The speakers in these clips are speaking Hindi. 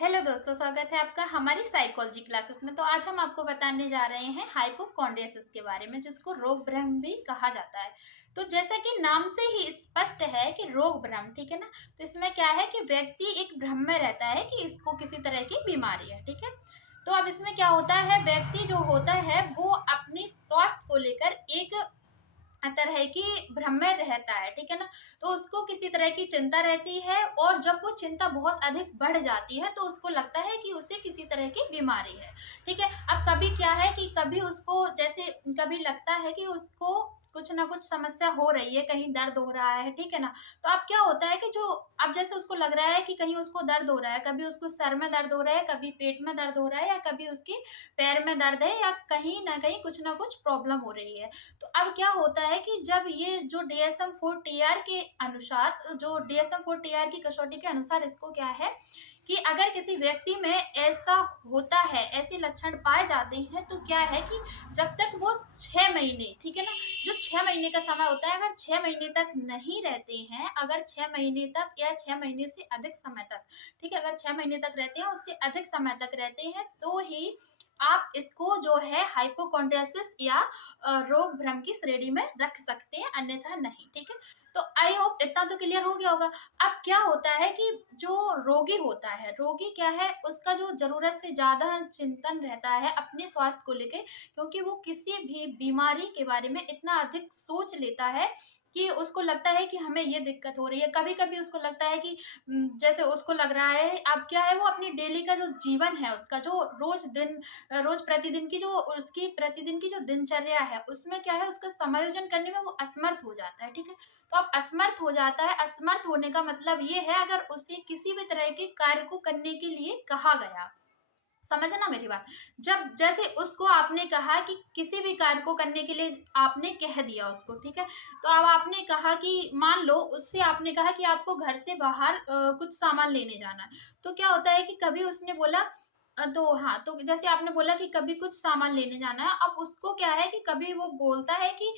हेलो दोस्तों, स्वागत है आपका हमारी साइकोलॉजी क्लासेस में। तो आज हम आपको बताने जा रहे हैं हाइपोकॉन्ड्रियासिस के बारे में, जिसको रोग भ्रम भी कहा जाता है। तो जैसा कि नाम से ही स्पष्ट है कि रोग भ्रम, ठीक है ना। तो इसमें क्या है कि व्यक्ति एक भ्रम में रहता है कि इसको किसी तरह की बीमारी है, ठीक है। तो अब इसमें क्या होता है, व्यक्ति जो होता है वो अपनी स्वास्थ्य को लेकर एक तरह की भ्रम में रहता है, ठीक है ना। तो उसको किसी तरह की चिंता रहती है, और जब वो चिंता बहुत अधिक बढ़ जाती है तो उसको लगता है कि उसे किसी तरह की बीमारी है, ठीक है। अब कभी क्या है कि कभी उसको जैसे कभी लगता है कि उसको कुछ ना कुछ समस्या हो रही है, कहीं दर्द हो रहा है, ठीक है ना। तो अब क्या होता है कि जो अब जैसे उसको लग रहा है कि कहीं उसको दर्द हो रहा है, कभी उसको सर में दर्द हो रहा है, कभी पेट में दर्द हो रहा है, या कभी उसके पैर में दर्द है, या कहीं ना कुछ प्रॉब्लम हो रही है। तो अब क्या होता है कि जब ये जो DSM-4 TR के अनुसार, जो DSM-4 TR की कसौटी के अनुसार, इसको क्या है कि अगर किसी व्यक्ति में ऐसा होता है, ऐसे लक्षण पाए जाते हैं, तो क्या है कि जब तक वो 6 महीने, ठीक है ना, जो 6 महीने का समय होता है, अगर 6 महीने तक नहीं रहते हैं, अगर 6 महीने तक या 6 महीने से अधिक समय तक, ठीक है, अगर 6 महीने तक रहते हैं, उससे अधिक समय तक रहते हैं, तो ही आप इसको जो है हाइपोकॉन्ड्रियासिस या रोग भ्रम की श्रेणी में रख सकते हैं, अन्यथा नहीं, ठीक है। तो आई होप इतना तो क्लियर हो गया होगा। अब क्या होता है कि जो रोगी होता है, रोगी क्या है, उसका जो जरूरत से ज्यादा चिंतन रहता है अपने स्वास्थ्य को लेके, क्योंकि वो किसी भी बीमारी के बारे में इतना अधिक सोच लेता है कि उसको लगता है कि हमें ये दिक्कत हो रही है। कभी कभी उसको लगता है कि जैसे उसको लग रहा है, अब क्या है, वो अपनी डेली का जो जीवन है, उसका जो रोज प्रतिदिन की जो उसकी प्रतिदिन की जो दिनचर्या है, उसमें क्या है, उसका समायोजन करने में वो असमर्थ हो जाता है, ठीक है। तो अब असमर्थ हो जाता है, असमर्थ होने का मतलब ये है, अगर उसे किसी भी तरह के कार्य को करने के लिए कहा गया, समझना मेरी बात। जब जैसे उसको आपने कहा कि किसी भी कार्य को करने के लिए आपने कह दिया उसको, ठीक है। तो अब आपने कहा कि मान लो उससे आपने कहा कि आपको घर से बाहर कुछ सामान लेने जाना है। तो क्या होता है कि कभी उसने बोला तो हाँ, तो जैसे आपने बोला कि कभी कुछ सामान लेने जाना है, अब उसको क्या है कि कभी वो बोलता है कि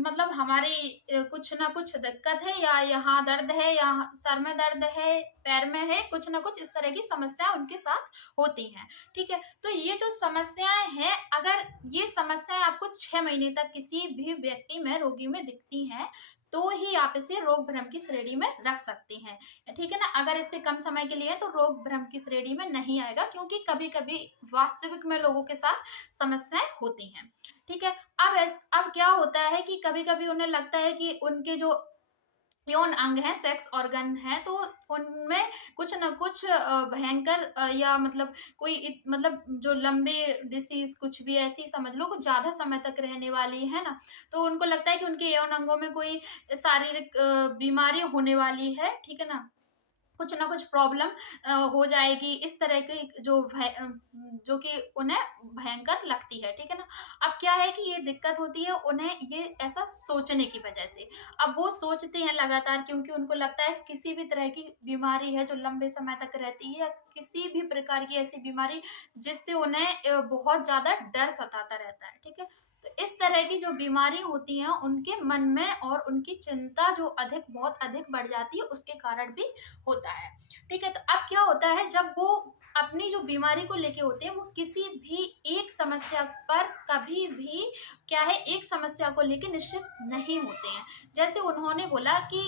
मतलब हमारी कुछ ना कुछ दिक्कत है, या यहाँ दर्द है, या सर में दर्द है, पैर में है, कुछ ना कुछ इस तरह की समस्या उनके साथ होती हैं, ठीक है। तो ये जो समस्याएँ हैं, अगर ये समस्याएँ आपको 6 महीने तक किसी भी व्यक्ति में, रोगी में दिखती हैं, तो ही आप इसे रोग भ्रम की श्रेणी में रख सकते हैं, ठीक है ना। अगर इससे कम समय के लिए है, तो रोग भ्रम की श्रेणी में नहीं आएगा, क्योंकि कभी-कभी वास्तविक में लोगों के साथ समस्याएँ होती हैं, ठीक है। अब क्या होता है कि कभी-कभी उन्हें लगता है कि उनके जो यौन अंग हैं, सेक्स ऑर्गन हैं, तो उनमें कुछ न कुछ भयंकर या मतलब कोई मतलब जो लंबे डिसीज़ कुछ भी ऐसी समझ लो, कुछ ज़्यादा समय तक रहने वाली है ना, तो उनको लगता है कि उनके यौन अंगों में कोई शारीरिक बीमारी होने वाली है, ठीक है ना? कुछ ना कुछ प्रॉब्लम हो जाएगी, इस तरह की जो कि उन्हें भयंकर लगती है, ठीक है ना। अब क्या है कि ये दिक्कत होती है उन्हें, ये ऐसा सोचने की वजह से। अब वो सोचते हैं लगातार, क्योंकि उनको लगता है कि किसी भी तरह की बीमारी है जो लंबे समय तक रहती है, या किसी भी प्रकार की ऐसी बीमारी जिससे उन्हें बहुत ज़्यादा डर सताता रहता है, ठीक है। तो इस तरह की जो बीमारी होती हैं, उनके मन में और उनकी चिंता जो बहुत अधिक बढ़ जाती है, उसके कारण भी होता है, ठीक है। तो अब क्या होता है, जब वो अपनी जो बीमारी को लेके होते हैं, वो किसी भी एक समस्या पर कभी भी क्या है, एक समस्या को लेके निश्चित नहीं होते हैं। जैसे उन्होंने बोला कि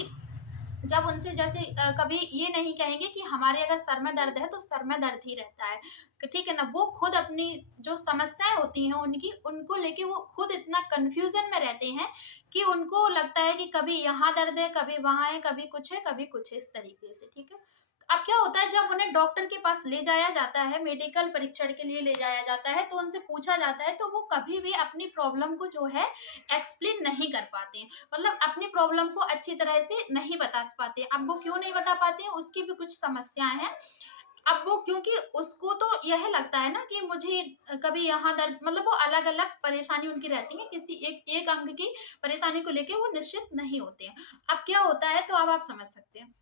जब उनसे जैसे कभी ये नहीं कहेंगे कि हमारे अगर सर में दर्द है, तो सर में दर्द ही रहता है, ठीक है ना। वो खुद अपनी जो समस्याएं होती हैं उनकी, उनको लेके वो खुद इतना कंफ्यूजन में रहते हैं कि उनको लगता है कि कभी यहाँ दर्द है, कभी वहां है, कभी कुछ है, कभी कुछ है, इस तरीके से, ठीक है। अब क्या होता है, जब उन्हें डॉक्टर के पास ले जाया जाता है, मेडिकल परीक्षण के लिए ले जाया जाता है, तो उनसे पूछा जाता है, तो वो कभी भी अपनी प्रॉब्लम को जो है एक्सप्लेन नहीं कर पाते हैं, मतलब अपनी प्रॉब्लम को अच्छी तरह से नहीं बता पाते। अब वो क्यों नहीं बता पाते हैं, उसकी भी कुछ समस्याएं हैं। अब वो क्योंकि उसको तो यह लगता है ना कि मुझे कभी यहाँ दर्द, मतलब वो अलग अलग परेशानी उनकी रहती है, किसी एक एक अंग की परेशानी को लेके वो निश्चित नहीं होते हैं। अब क्या होता है, तो अब आप समझ सकते हैं,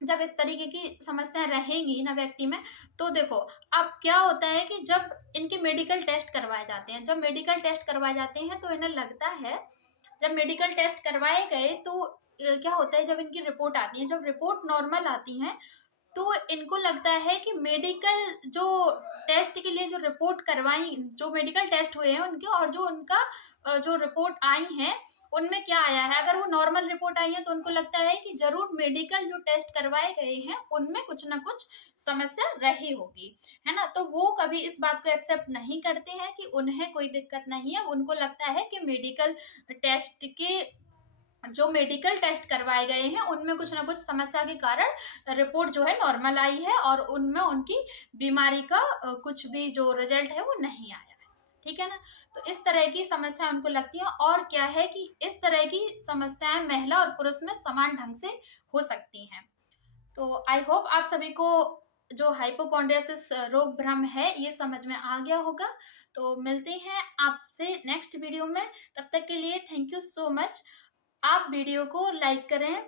जब इस तरीके की समस्याएँ रहेंगी ना व्यक्ति में, तो देखो, अब क्या होता है कि जब इनके मेडिकल टेस्ट करवाए जाते हैं, जब मेडिकल टेस्ट करवाए जाते हैं, तो इन्हें लगता है, जब मेडिकल टेस्ट करवाए गए, तो क्या होता है, जब इनकी रिपोर्ट आती है, जब रिपोर्ट नॉर्मल आती है, तो इनको लगता है कि मेडिकल जो टेस्ट के लिए जो रिपोर्ट करवाई, जो मेडिकल टेस्ट हुए हैं उनके, और जो उनका जो रिपोर्ट आई हैं उनमें क्या आया है, अगर वो नॉर्मल रिपोर्ट आई है तो उनको लगता है कि जरूर मेडिकल जो टेस्ट करवाए गए हैं उनमें कुछ ना कुछ समस्या रही होगी, है ना। तो वो कभी इस बात को एक्सेप्ट नहीं करते हैं कि उन्हें कोई दिक्कत नहीं है। उनको लगता है कि मेडिकल टेस्ट के जो मेडिकल टेस्ट करवाए गए हैं उनमें कुछ ना कुछ समस्या के कारण रिपोर्ट जो है नॉर्मल आई है, और उनमें उनकी बीमारी का कुछ भी जो रिजल्ट है वो नहीं आया है, ठीक है ना। तो इस तरह की समस्या उनको लगती है, और क्या है कि इस तरह की समस्याएं महिला और पुरुष में समान ढंग से हो सकती हैं। तो आई होप आप सभी को जो हाइपोकॉन्ड्रियासिस रोग भ्रम है ये समझ में आ गया होगा। तो मिलते हैं आपसे नेक्स्ट वीडियो में, तब तक के लिए थैंक यू सो मच। आप वीडियो को लाइक करें,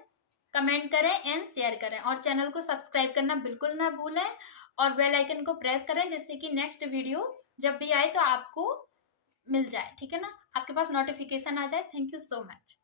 कमेंट करें एंड शेयर करें, और चैनल को सब्सक्राइब करना बिल्कुल ना भूलें, और बेल आइकन को प्रेस करें जिससे कि नेक्स्ट वीडियो जब भी आए तो आपको मिल जाए, ठीक है ना, आपके पास नोटिफिकेशन आ जाए। Thank you so much.